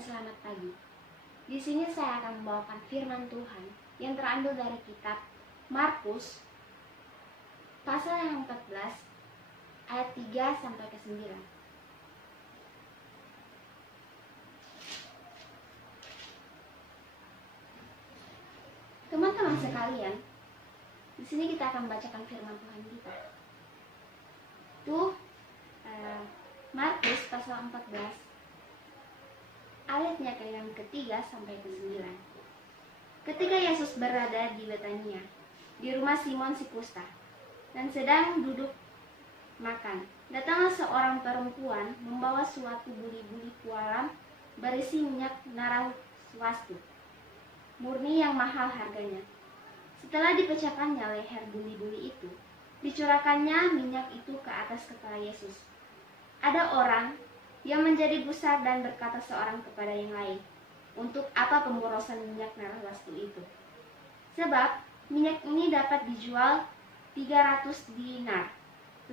selamat pagi. Di sini saya akan membawakan firman Tuhan yang terambil dari kitab Markus pasal yang 14 ayat 3 sampai ke 9. Teman-teman sekalian, di sini kita akan membacakan firman Tuhan kita. Markus pasal 14 ayatnya yang ketiga sampai ke 9. Ketika Yesus berada di Betania, di rumah Simon si kusta, dan sedang duduk makan, datanglah seorang perempuan membawa suatu buli-buli pualam berisi minyak narwastu murni yang mahal harganya. Setelah dipecahkannya leher buli-buli itu, dicurahkannya minyak itu ke atas kepala Yesus. Ada orang yang menjadi gusar dan berkata seorang kepada yang lain, "Untuk apa pemborosan minyak narwastu itu? Sebab minyak ini dapat dijual 300 dinar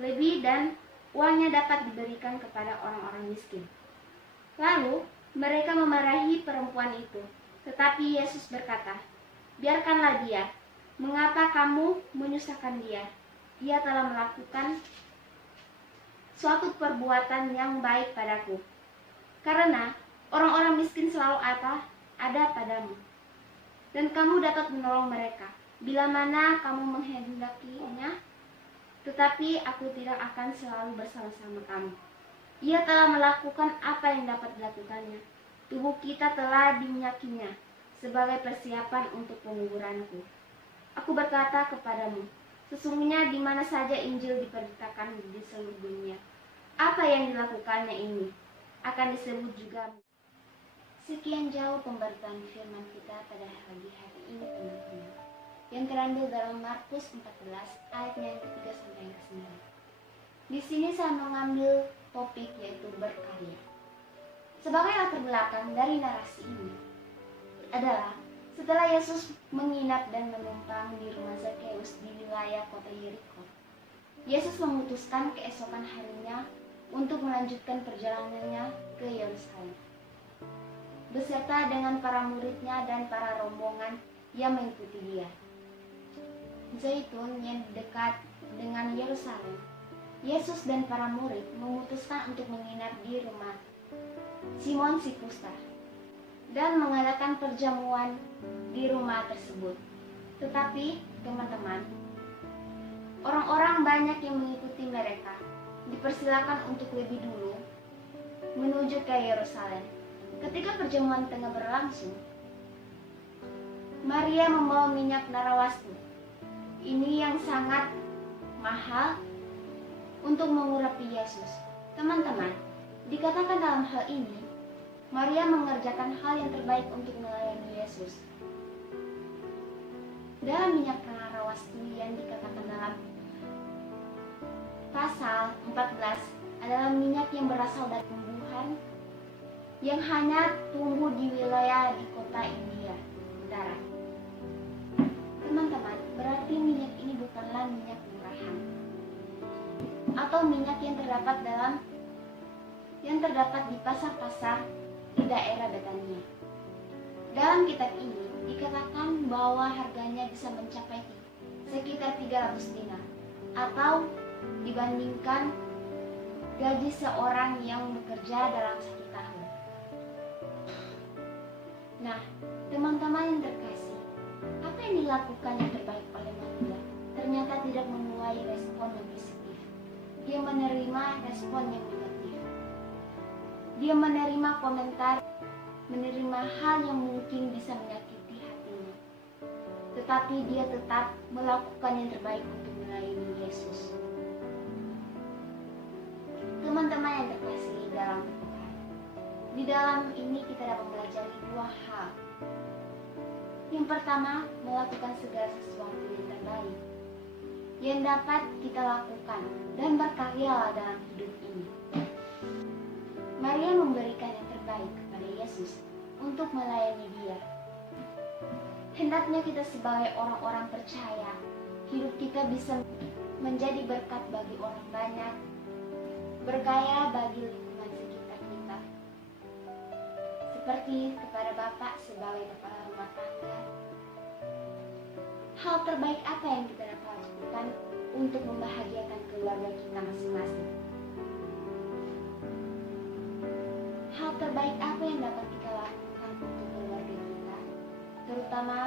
lebih dan uangnya dapat diberikan kepada orang-orang miskin." Lalu mereka memarahi perempuan itu, tetapi Yesus berkata, "Biarkanlah dia. Mengapa kamu menyusahkan dia? Dia telah melakukan suatu perbuatan yang baik padaku. Karena orang-orang miskin selalu ada padamu, dan kamu dapat menolong mereka bila mana kamu menghendakinya, tetapi aku tidak akan selalu bersama-sama kamu. Ia telah melakukan apa yang dapat dilakukannya. Tubuh kita telah diminyakinya sebagai persiapan untuk penguburanku. Aku berkata kepadamu, sesungguhnya di mana saja Injil diberitakan di seluruh dunia, apa yang dilakukannya ini akan disebut juga." Sekian jauh pemberitaan firman kita pada pagi hari ini, teman-teman, yang terambil dalam Markus 14 ayatnya yang ketiga sampai yang ke-9. Di sini saya mengambil topik yaitu berkarya. Sebagai latar belakang dari narasi ini adalah setelah Yesus menginap dan menumpang di rumah Zakheus di wilayah kota Yeriko, Yesus memutuskan keesokan harinya untuk melanjutkan perjalanannya ke Yerusalem, beserta dengan para muridnya dan para rombongan yang mengikuti dia. Zaitun yang dekat dengan Yerusalem, Yesus dan para murid memutuskan untuk menginap di rumah Simon si kusta dan mengadakan perjamuan di rumah tersebut. Tetapi, teman-teman, orang-orang banyak yang mengikuti mereka dipersilakan untuk lebih dulu menuju ke Yerusalem. Ketika perjamuan tengah berlangsung, Maria membawa minyak narwastu. Ini yang sangat mahal untuk mengurapi Yesus. Teman-teman, dikatakan dalam hal ini, Maria mengerjakan hal yang terbaik untuk melayani Yesus. Dalam minyak narwastu yang dikatakan dalam pasal 14 adalah minyak yang berasal dari tumbuhan yang hanya tumbuh di wilayah di kota India Utara. Teman-teman, berarti minyak ini bukanlah minyak murahan atau minyak yang terdapat di pasar-pasar di daerah Betania. Dalam kitab ini dikatakan bahwa harganya bisa mencapai sekitar 300 dinar atau dibandingkan gaji seorang yang bekerja dalam 1 tahun. Nah, teman-teman yang terkasih, apa yang dilakukan yang terbaik oleh Maria ternyata tidak menuai respon yang positif. Dia menerima respon yang negatif. Dia menerima komentar, menerima hal yang mungkin bisa menyakiti hatinya. Tetapi dia tetap melakukan yang terbaik untuk melayani Yesus. Teman-teman yang terkasih dalam Tuhan, di dalam ini kita dapat belajar 2 hal. Yang pertama, melakukan segala sesuatu yang terbaik yang dapat kita lakukan dan berkarya dalam hidup ini. Maria memberikan yang terbaik kepada Yesus untuk melayani dia. Hendaknya kita sebagai orang-orang percaya, hidup kita bisa menjadi berkat bagi orang banyak, bergaya bagi lingkungan sekitar kita. seperti kepada Bapak sebagai kepala rumah tangga. Hal terbaik apa yang kita dapat lakukan untuk membahagiakan keluarga kita masing-masing? Hal terbaik apa yang dapat kita lakukan untuk keluarga kita, terutama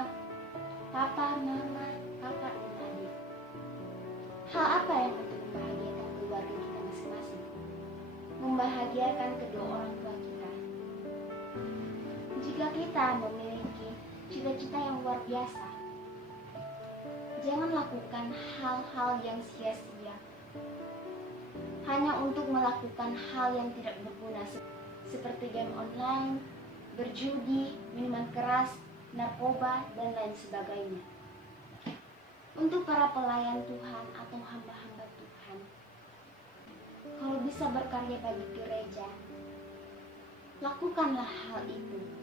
papa, mama, kakak, dan adik? Hal apa yang untuk membahagiakan keluarga kita masing-masing? Membahagiakan kedua orang tua kita. Jika kita memiliki cita-cita yang luar biasa, jangan lakukan hal-hal yang sia-sia hanya untuk melakukan hal yang tidak berguna seperti game online, berjudi, minuman keras, narkoba, dan lain sebagainya. Untuk para pelayan Tuhan atau hamba-hamba Tuhan, kalau bisa berkarya bagi gereja, lakukanlah hal itu.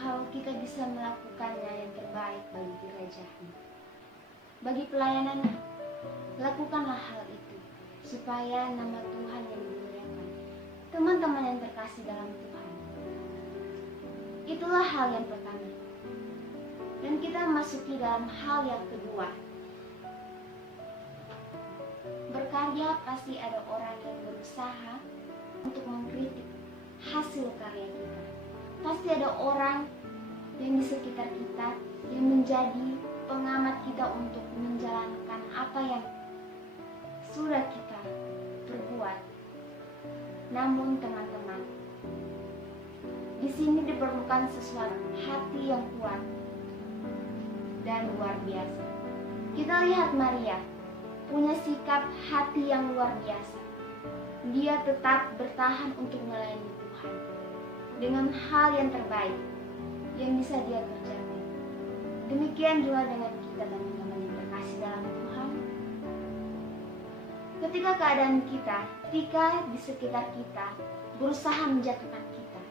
Kalau kita bisa melakukannya yang terbaik bagi gereja ini, bagi pelayanan, lakukanlah hal itu supaya nama Tuhan yang dimuliakan. Teman-teman yang terkasih dalam Tuhan, itulah hal yang pertama. Dan kita masuki dalam hal yang kedua. Berkarya pasti ada orang yang berusaha untuk mengkritik hasil karya kita. Pasti ada orang yang di sekitar kita yang menjadi pengamat kita untuk menjalankan apa yang sudah kita perbuat. Namun teman-teman, di sini diperlukan sesuatu hati yang kuat dan luar biasa. Kita lihat Maria punya sikap hati yang luar biasa. Dia tetap bertahan untuk melayani Tuhan dengan hal yang terbaik yang bisa dia kerjakan. Demikian juga dengan kita teman-teman yang terkasih dalam Tuhan. Ketika keadaan kita, ketika di sekitar kita berusaha menjatuhkan kita,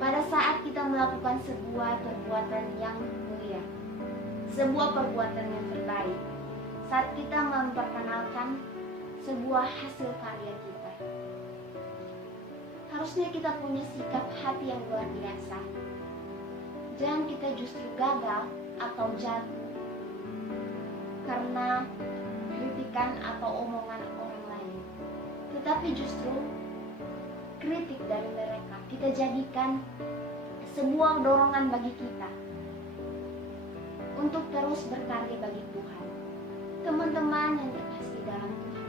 pada saat kita melakukan sebuah perbuatan yang mulia, sebuah perbuatan yang terbaik, saat kita memperkenalkan sebuah hasil karya kita, harusnya kita punya sikap hati yang luar biasa. Jangan kita justru gagal atau jatuh karena kritikan atau omongan orang lain, tetapi justru kritik dari mereka kita jadikan sebuah dorongan bagi kita untuk terus berkarya bagi Tuhan. Teman-teman yang terkasih dalam Tuhan,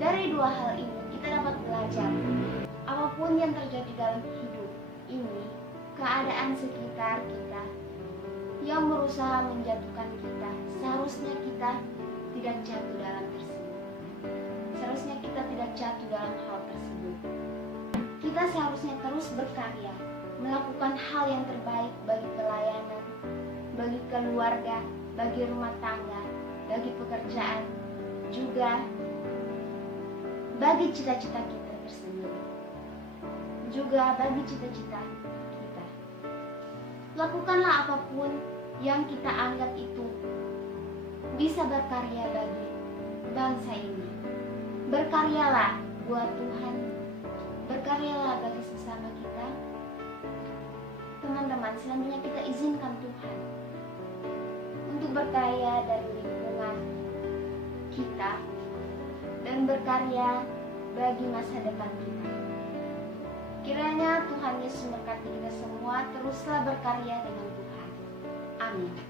dari dua hal ini kita dapat belajar apapun yang terjadi dalam hidup ini, keadaan sekitar kita yang berusaha menjatuhkan kita, seharusnya kita tidak jatuh dalam tersebut. Seharusnya kita tidak jatuh dalam hal tersebut. Kita seharusnya terus berkarya, melakukan hal yang terbaik bagi pelayanan, bagi keluarga, bagi rumah tangga, bagi pekerjaan, juga bagi cita-cita kita tersendiri, juga bagi cita-cita kita. Lakukanlah apapun yang kita anggap itu bisa berkarya bagi bangsa ini. Berkaryalah buat Tuhan, berkaryalah bagi sesama kita. Teman-teman, selanjutnya kita izinkan Tuhan untuk berkarya dari lingkungan kita dan berkarya bagi masa depan kita. Kiranya Tuhan Yesus memberkati kita semua, teruslah berkarya dengan Tuhan. Amin.